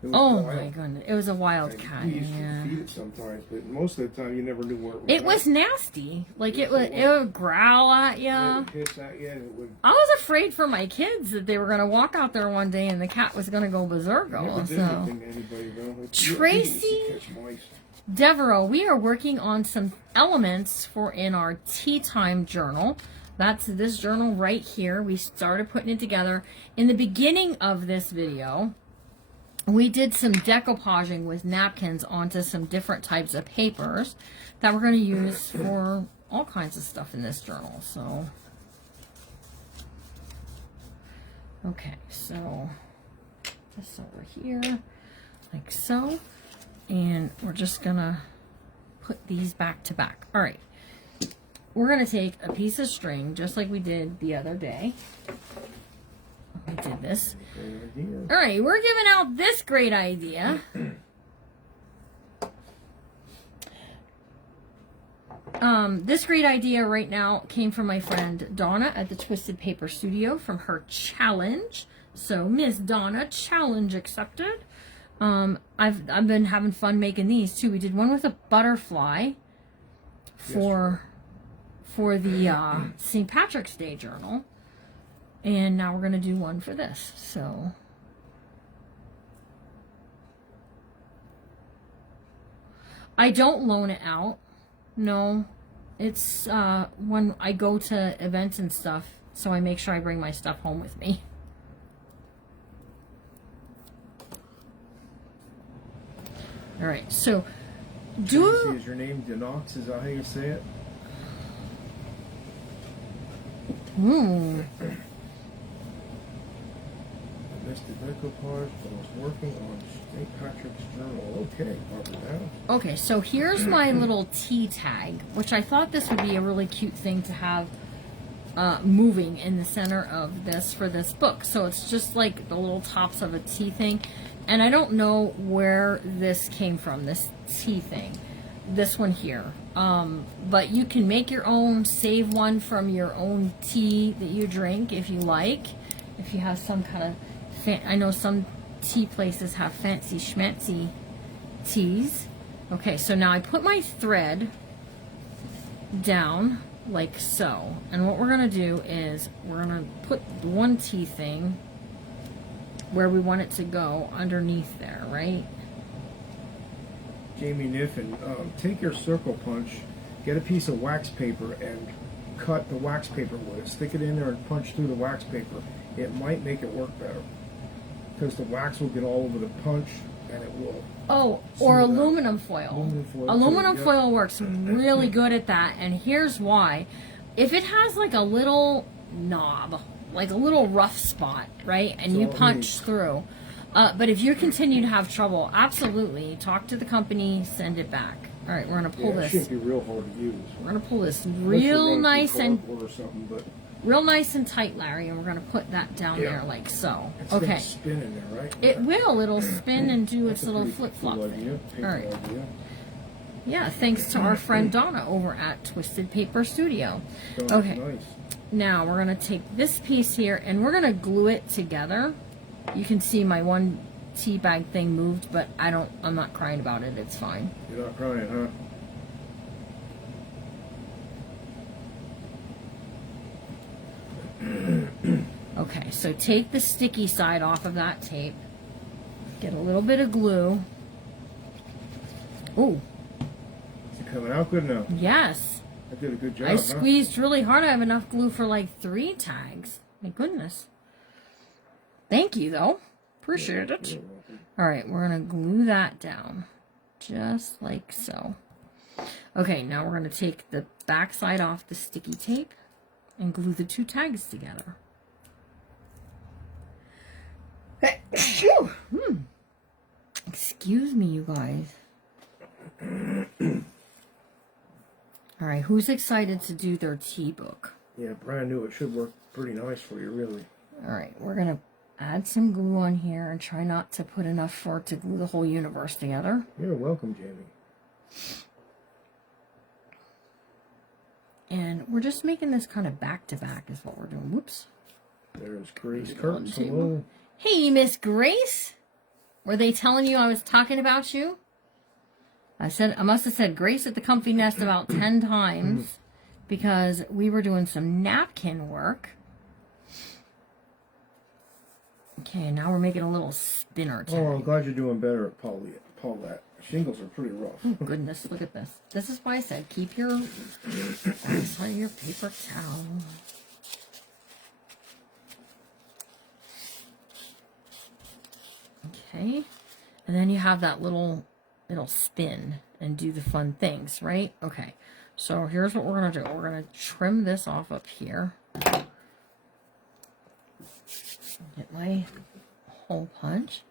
It was Oh wild. my goodness. It was a wild And cat. we used Yeah. to feed it sometimes, but most of the time you never knew where it was. It was nasty. Like it would growl at you. It would hiss at you and it would. I was afraid for my kids that they were going to walk out there one day and the cat was going to go berserko. Never did So, anything to anybody though. Tracy- You used to catch mice. Devereaux, we are working on some elements for in our tea time journal. That's this journal right here. We started putting it together. In the beginning of this video, we did some decoupaging with napkins onto some different types of papers that we're going to use for all kinds of stuff in this journal. So, okay, so this over here, like so. And we're just going to put these back to back. All right. We're going to take a piece of string, just like we did the other day. We did this. Great idea. All right, we're giving out this great idea. This great idea right now came from my friend Donna at the Twisted Paper Studio from her challenge. So, Miss Donna, challenge accepted. I've been having fun making these too. We did one with a butterfly for the St. Patrick's Day journal. And now we're going to do one for this. So I don't loan it out. No. It's when I go to events and stuff, so I make sure I bring my stuff home with me. All right. So Tracy, is your name Denox? Is that how you say it? I missed the decoupage, but I was working on St. Patrick's Journal. Okay, Barbara now. Okay, so here's my little tea tag, which I thought this would be a really cute thing to have moving in the center of this for this book. So it's just like the little tops of a tea thing. And I don't know where this came from, this tea thing. This one here. But you can make your own, save one from your own tea that you drink if you like. If you have some kind of, I know some tea places have fancy schmancy teas. Okay, so now I put my thread down like so. And what we're going to do is we're going to put the one tea thing where we want it to go underneath there, right? Jamie Niffen, take your circle punch, get a piece of wax paper and cut the wax paper with it. Stick it in there and punch through the wax paper. It might make it work better. Because the wax will get all over the punch and it will. Oh, or aluminum foil. Aluminum foil, Aluminum too, yeah. foil works really good at that, and here's why. If it has like a little knob, like a little rough spot, right, and you all it punch needs. through, but if you continue to have trouble, absolutely, talk to the company, send it back. All right, we're going to pull Yeah, it this. shouldn't be real hard to use. We're going to pull this Unless you're real running nice through and cardboard or something, but real nice and tight, Larry, and we're going to put that down Yeah. there like so. it's Okay. gonna spin in there, right? It will. It'll spin and do its That's a little pretty flip-flop cool thing. idea, All paper right. idea. Yeah, thanks to our friend Donna over at Twisted Paper Studio. Sounds Okay. nice. Now we're going to take this piece here and we're going to glue it together. You can see my one tea bag thing moved, but I'm not crying about it. It's fine. You're not crying, huh? Okay, so take the sticky side off of that tape. Get a little bit of glue. Ooh, Is it coming out good now? yes. I did a good job, I huh? squeezed really hard. I have enough glue for like 3 tags. My goodness. Thank you, though. Appreciate it. You're welcome. All right, we're going to glue that down. Just like so. Okay, now we're going to take the back side off the sticky tape and glue the 2 tags together. Phew. Excuse me, you guys. All right, who's excited to do their tea book? Yeah, brand new. It should work pretty nice for you, really. All right, we're going to add some glue on here and try not to put enough for it to glue the whole universe together. You're welcome, Jamie. And we're just making this kind of back-to-back is what we're doing. Whoops. There's Grace Kurtz. Hello. Hey, Miss Grace. Were they telling you I was talking about you? I must have said Grace at the Comfy Nest about 10 times because we were doing some napkin work. Okay, now we're making a little spinner tag. Oh, I'm glad you're doing better at Paulette. Shingles are pretty rough. Oh, goodness, look at this. This is why I said keep your ice on your paper towel. Okay, and then you have that little, it'll spin and do the fun things, right? Okay, so here's what we're going to do. We're going to trim this off up here. Get my hole punch.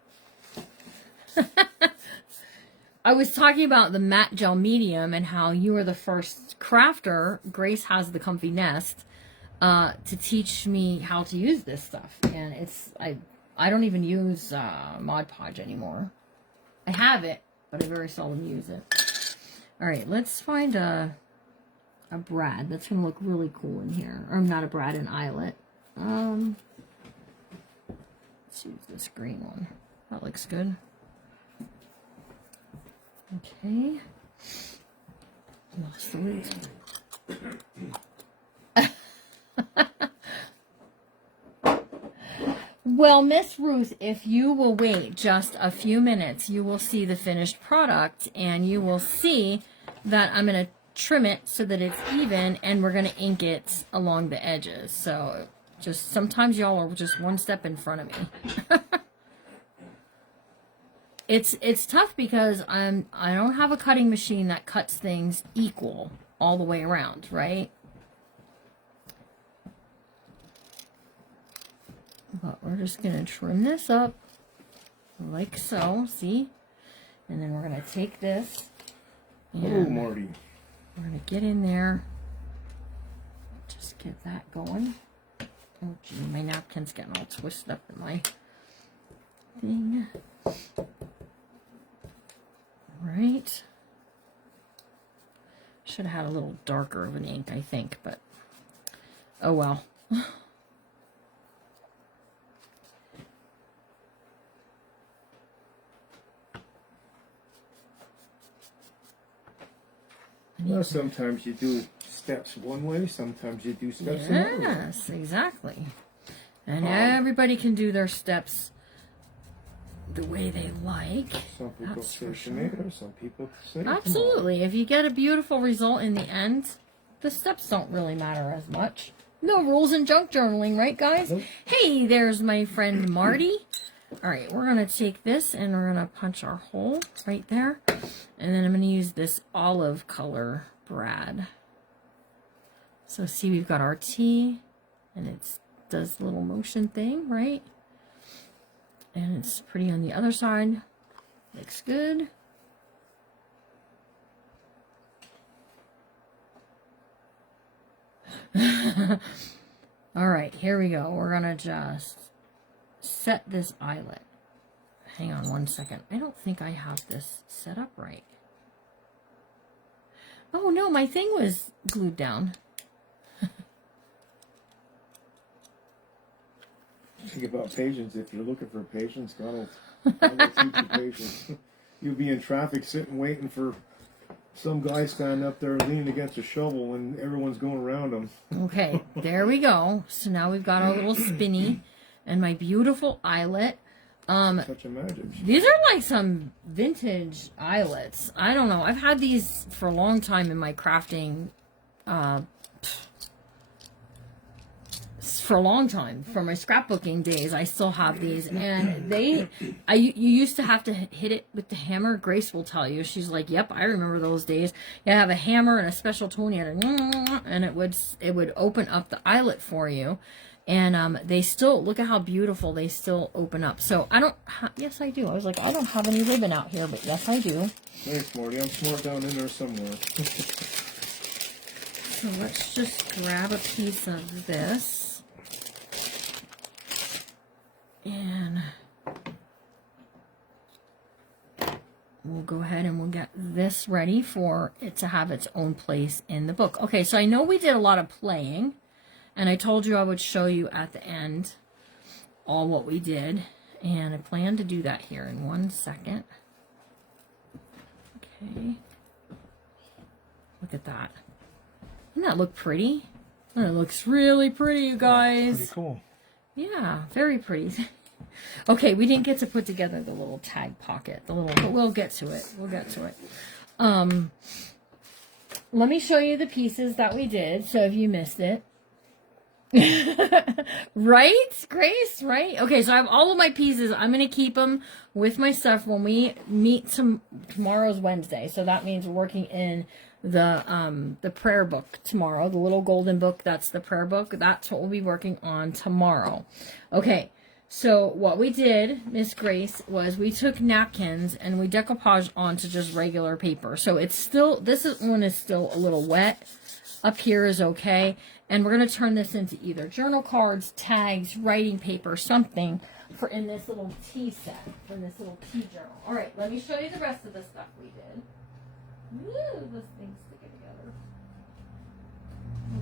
I was talking about the matte gel medium and how you were the first crafter. Grace has the Comfy Nest to teach me how to use this stuff, and I don't even use Mod Podge anymore. I have it, but I very seldom use it. All right, let's find a brad that's gonna look really cool in here, or not a brad, an eyelet. Let's use this green one. That looks good. Okay. Lost the lead. Well, Miss Ruth, if you will wait just a few minutes, you will see the finished product, and you will see that I'm going to trim it so that it's even, and we're going to ink it along the edges. So just sometimes y'all are just one step in front of me. It's tough because I don't have a cutting machine that cuts things equal all the way around, right? But we're just going to trim this up like so, see? And then we're going to take this and Oh, Marty. we're going to get in there. Just get that going. Oh, gee, my napkin's getting all twisted up in my thing. Right. Should have had a little darker of an ink, I think, but oh well. Well, sometimes you do steps one way, sometimes you do steps another way. Yes, exactly. And everybody can do their steps the way they like. Some people That's say for sure. tomato, some people say Absolutely. If you get a beautiful result in the end, the steps don't really matter as much. No rules in junk journaling, right, guys? Nope. Hey, there's my friend Marty. All right, we're going to take this and we're going to punch our hole right there. And then I'm going to use this olive color brad. So see, we've got our T, and it does the little motion thing, right? And it's pretty on the other side. Looks good. All right, here we go. We're going to just set this eyelet. Hang on one second. I don't think I have this set up right. Oh, no, my thing was glued down. Think about patience. If you're looking for patience, God will teach you patience. You'll be in traffic sitting waiting for some guy standing up there leaning against a shovel and everyone's going around him. Okay, there we go. So now we've got our little spinny and my beautiful eyelet. Such a magic. These are like some vintage eyelets. I don't know. I've had these for a long time in my crafting, for a long time. For my scrapbooking days, I still have these. And you used to have to hit it with the hammer. Grace will tell you. She's like, yep, I remember those days. You have a hammer and a special tool and you had and it would open up the eyelet for you. And they still, look at how beautiful they still open up. So I don't, yes I do. I was like, I don't have any ribbon out here, but yes I do. Thanks, Marty. I'm smart down in there somewhere. So let's just grab a piece of this. And we'll go ahead and we'll get this ready for it to have its own place in the book. Okay, so I know we did a lot of playing. And I told you I would show you at the end all what we did. And I plan to do that here in 1 second. Okay. Look at that. Doesn't that look pretty? That looks really pretty, you guys. Pretty cool. Yeah, very pretty. Okay, we didn't get to put together the little tag pocket. But we'll get to it. We'll get to it. Let me show you the pieces that we did. So if you missed it. Right, Grace? Right? Okay, so I have all of my pieces. I'm going to keep them with my stuff when we meet tomorrow's Wednesday. So that means we're working in the prayer book tomorrow. The little golden book, that's the prayer book. That's what we'll be working on tomorrow. Okay, so what we did, Miss Grace, was we took napkins and we decoupaged onto just regular paper. So it's still, one is still a little wet. Up here is okay. And we're going to turn this into either journal cards, tags, writing paper, something for in this little tea set, for this little tea journal. All right, let me show you the rest of the stuff we did. Woo, those things stick together.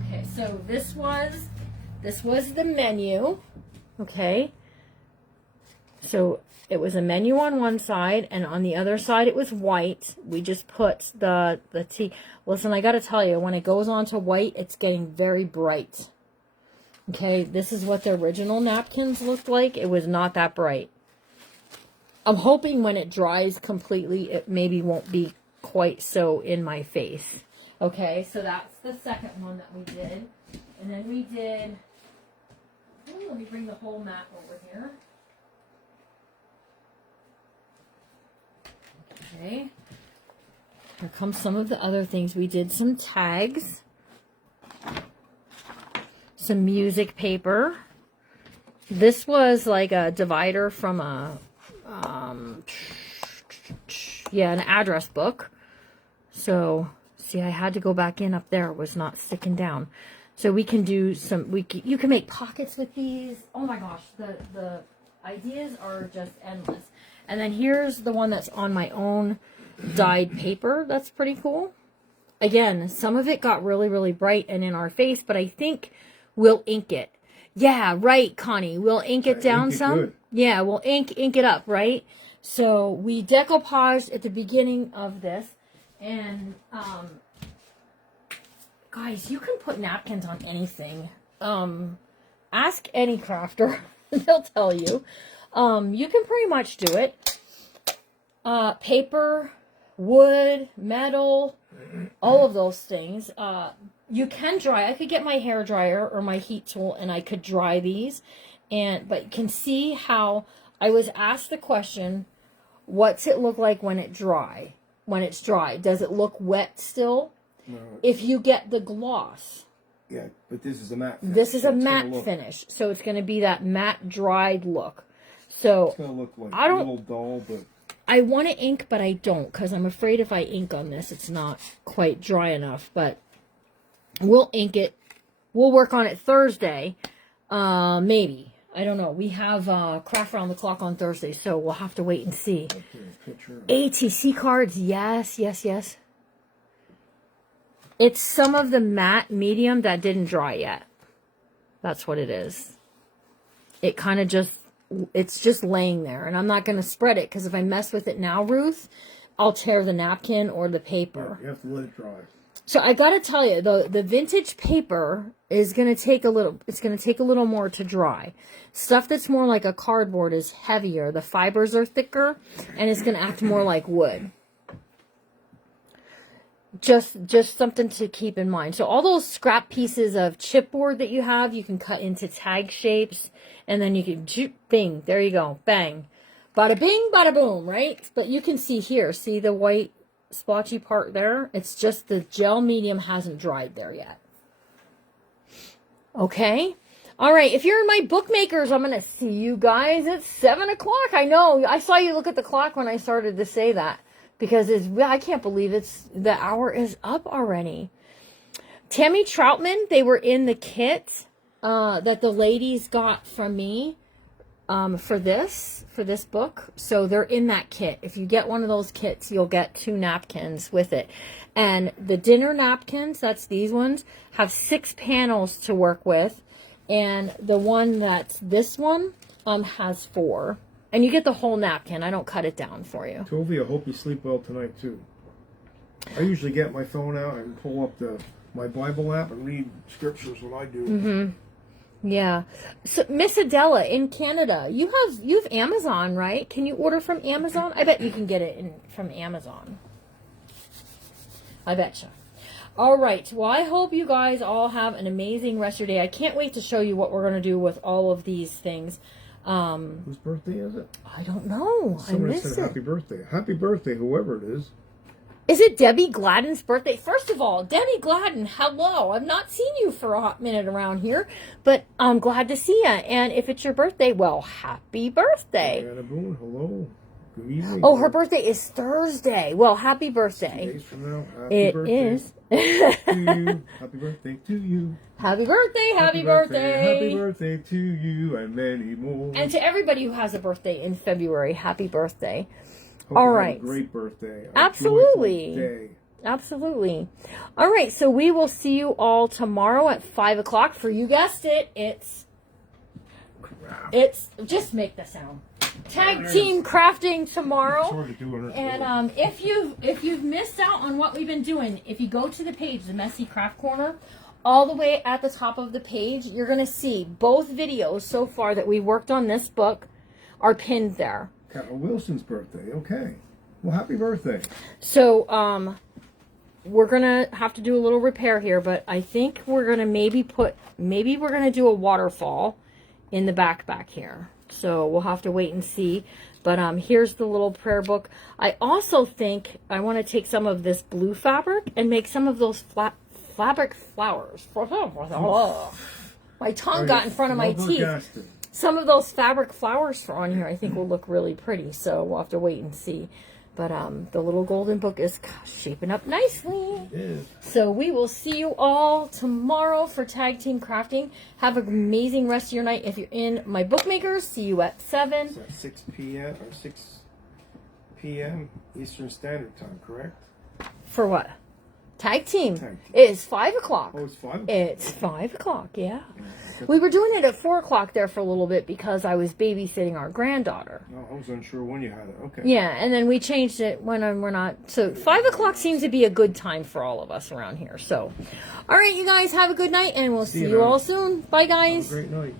Okay, so this was the menu. Okay. So it was a menu on one side, and on the other side it was white. We just put the tea. Listen, I got to tell you, when it goes on to white, it's getting very bright. Okay, this is what the original napkins looked like. It was not that bright. I'm hoping when it dries completely, it maybe won't be quite so in my face. Okay, so that's the second one that we did. And then we did, let me bring the whole mat over here. Okay, here comes some of the other things. We did some tags, some music paper. This was like a divider from a, an address book. So, see, I had to go back in up there. It was not sticking down. So we can do some, you can make pockets with these. Oh my gosh, the ideas are just endless. And then here's the one that's on my own dyed paper. That's pretty cool. Again, some of it got really, really bright and in our face, but I think we'll ink it. Yeah, right, Connie. We'll ink it down some. Good. Yeah, we'll ink it up, right? So we decoupaged at the beginning of this. And, guys, you can put napkins on anything. Ask any crafter. They'll tell you. You can pretty much do it. Paper, wood, metal, all of those things. You can dry. I could get my hair dryer or my heat tool and I could dry these. But you can see how I was asked the question, what's it look like when it's dry? When it's dry, does it look wet still? No. If you get the gloss. Yeah, but this is a matte finish. This is a matte finish. So it's going to be that matte dried look. So it's going to look like a little dull, but I want to ink, but I don't, because I'm afraid if I ink on this, it's not quite dry enough. But we'll ink it. We'll work on it Thursday. Maybe. I don't know. We have Craft Round the Clock on Thursday, so we'll have to wait and see. ATC cards, yes, yes, yes. It's some of the matte medium that didn't dry yet. That's what it is. It kind of just, it's just laying there. And I'm not going to spread it, because if I mess with it now, Ruth, I'll tear the napkin or the paper. You have to let it dry. So I got to tell you, the vintage paper is going to take a little, it's going to take a little more to dry. Stuff that's more like a cardboard is heavier. The fibers are thicker, and it's going to act more like wood. Just something to keep in mind. So all those scrap pieces of chipboard that you have, you can cut into tag shapes, and then you can, bing, there you go, bang. Bada bing, bada boom, right? But you can see here, see the white splotchy part there? It's just the gel medium hasn't dried there yet. Okay? All right, if you're in my bookmakers, I'm going to see you guys at 7 o'clock. I know. I saw you look at the clock when I started to say that because I can't believe the hour is up already. Tammy Troutman, they were in the kit that the ladies got from me for this book. So they're in that kit. If you get one of those kits, you'll get 2 napkins with it. And the dinner napkins, that's these ones, have 6 panels to work with. And the one that's this one has 4. And you get the whole napkin. I don't cut it down for you. Tovi, I hope you sleep well tonight, too. I usually get my phone out and pull up my Bible app and read scriptures when I do. Mm-hmm. Yeah. So, Miss Adela in Canada, you have Amazon, right? Can you order from Amazon? I bet you can get it from Amazon. I betcha. All right. Well, I hope you guys all have an amazing rest of your day. I can't wait to show you what we're going to do with all of these things. Whose birthday is it? I don't know. Somebody I missed said it. happy birthday. Happy birthday, whoever it is. Is it Debbie Gladden's birthday? First of all, Debbie Gladden, hello. I've not seen you for a hot minute around here, but I'm glad to see you. And if it's your birthday, well, happy birthday. Anna Boone, hello. Good evening. Oh, her birthday is Thursday. Well, happy birthday. Days from now, happy It birthday is. to you. Happy birthday to you. Happy birthday, happy birthday. Happy birthday to you and many more. And to everybody who has a birthday in February, happy birthday. Hope all you have right. a great birthday. Absolutely. A joyful day. Absolutely. All right, so we will see you all tomorrow at 5 o'clock. For you guessed it, it's just make the sound. Tag team crafting tomorrow. It's hard to do on And if you've missed out on what we've been doing, if you go to the page, the Messy Craft Corner, all the way at the top of the page, you're going to see both videos so far that we worked on this book are pinned there. Carol Wilson's birthday. Okay. Well, happy birthday. So, we're going to have to do a little repair here, but I think we're going to maybe we're going to do a waterfall in the back here. So we'll have to wait and see. But here's the little prayer book. I also think I want to take some of this blue fabric and make some of those fabric flowers. My tongue got in front of my teeth. Some of those fabric flowers for on here I think will look really pretty. So we'll have to wait and see. But the little golden book is shaping up nicely. It is. So we will see you all tomorrow for Tag Team Crafting. Have an amazing rest of your night. If you're in my bookmakers, see you at 7. It's at 6 p.m. or 6 p.m. Eastern Standard Time, correct? For what? Tag Team. Tag team. It is 5 o'clock. Oh, it's 5 o'clock? It's 5 o'clock, yeah. We were doing it at 4 o'clock there for a little bit because I was babysitting our granddaughter. No, I was unsure when you had it. Okay. Yeah, and then we changed it when we're not. So 5 o'clock seems to be a good time for all of us around here. So, all right, you guys have a good night, and we'll see you all soon. Bye, guys. Have a great night.